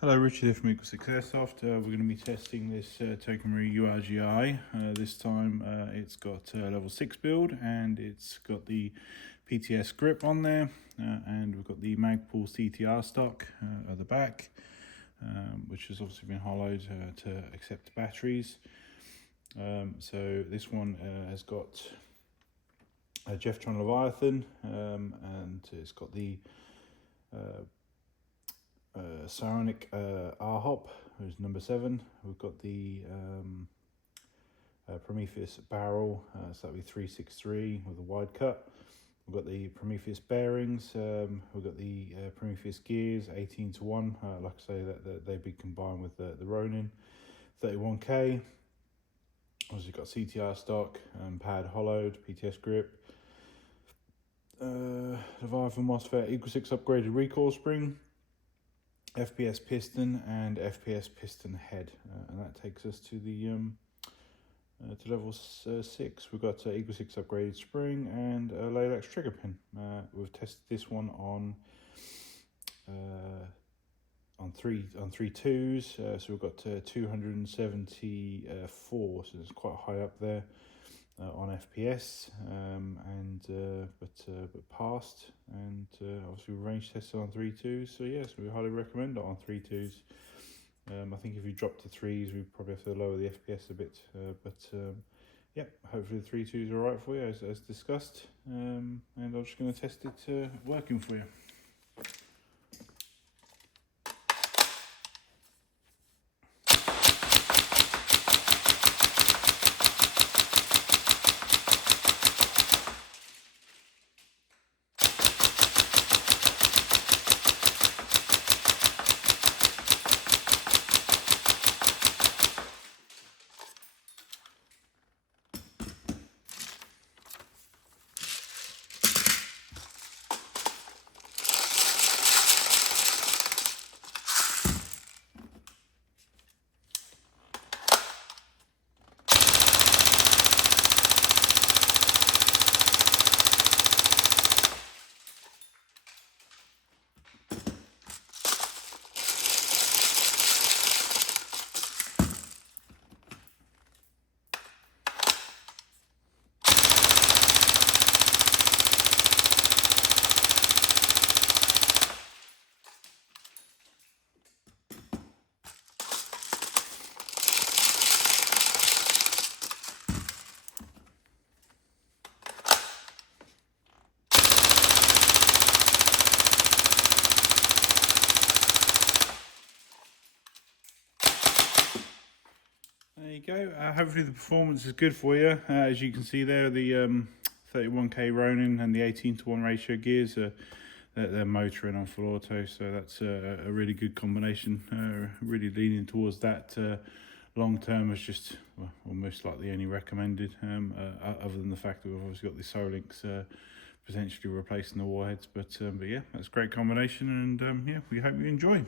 Hello, Richard here from Airsoft. We're going to be testing this Tokamari URGI. This time it's got level 6 build and it's got the PTS grip on there, and we've got the Magpul CTR stock at the back, which has obviously been hollowed to accept batteries. So this one has got a Jeftron Leviathan, and it's got the Saronic R-Hop, who's number 7. We've got the Prometheus barrel, so that'll be 363 with a wide cut. We've got the Prometheus bearings, we've got the Prometheus gears, 18:1, like I say, that they've been combined with the Ronin, 31K. Obviously got CTR stock, pad hollowed, PTS grip, Leviathan MOSFET, Equal 6 upgraded recoil spring, FPS piston and FPS piston head, and that takes us to the to level 6. We've got Equal 6 upgraded spring and a Laylax trigger pin. We've tested this one on three twos, so we've got 274, so it's quite high up there on FPS, but passed, and obviously we range tested on 3.2s, so yes, we highly recommend it on 3.2s. I think if you drop to 3s, we probably have to lower the FPS a bit, yeah, hopefully the 3.2s are alright for you as discussed, and I'm just going to test it working for you. There you go. Hopefully the performance is good for you. As you can see there, the 31K Ronin and the 18:1 ratio gears they're motoring on full auto, so that's a really good combination. Really leaning towards that. Long term is just almost like the only recommended, other than the fact that we've obviously got the Solinks potentially replacing the warheads. But yeah, that's a great combination, and yeah, we hope you enjoy.